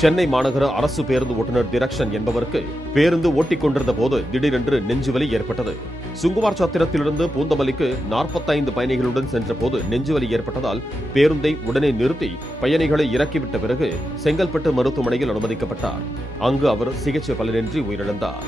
சென்னை மாநகர அரசு பேருந்து ஓட்டுநர் திரக்ஷன் என்பவருக்கு பேருந்து ஓட்டிக் கொண்டிருந்த போது திடீரென்று நெஞ்சுவலி ஏற்பட்டது. சுங்குவார் சத்திரத்திலிருந்து பூந்தமல்லிக்கு 45 பயணிகளுடன் சென்ற போது நெஞ்சுவலி ஏற்பட்டதால் பேருந்தை உடனே நிறுத்தி பயணிகளை இறக்கிவிட்ட பிறகு செங்கல்பட்டு மருத்துவமனையில் அனுமதிக்கப்பட்டார். அங்கு அவர் சிகிச்சை பலனின்றி உயிரிழந்தார்.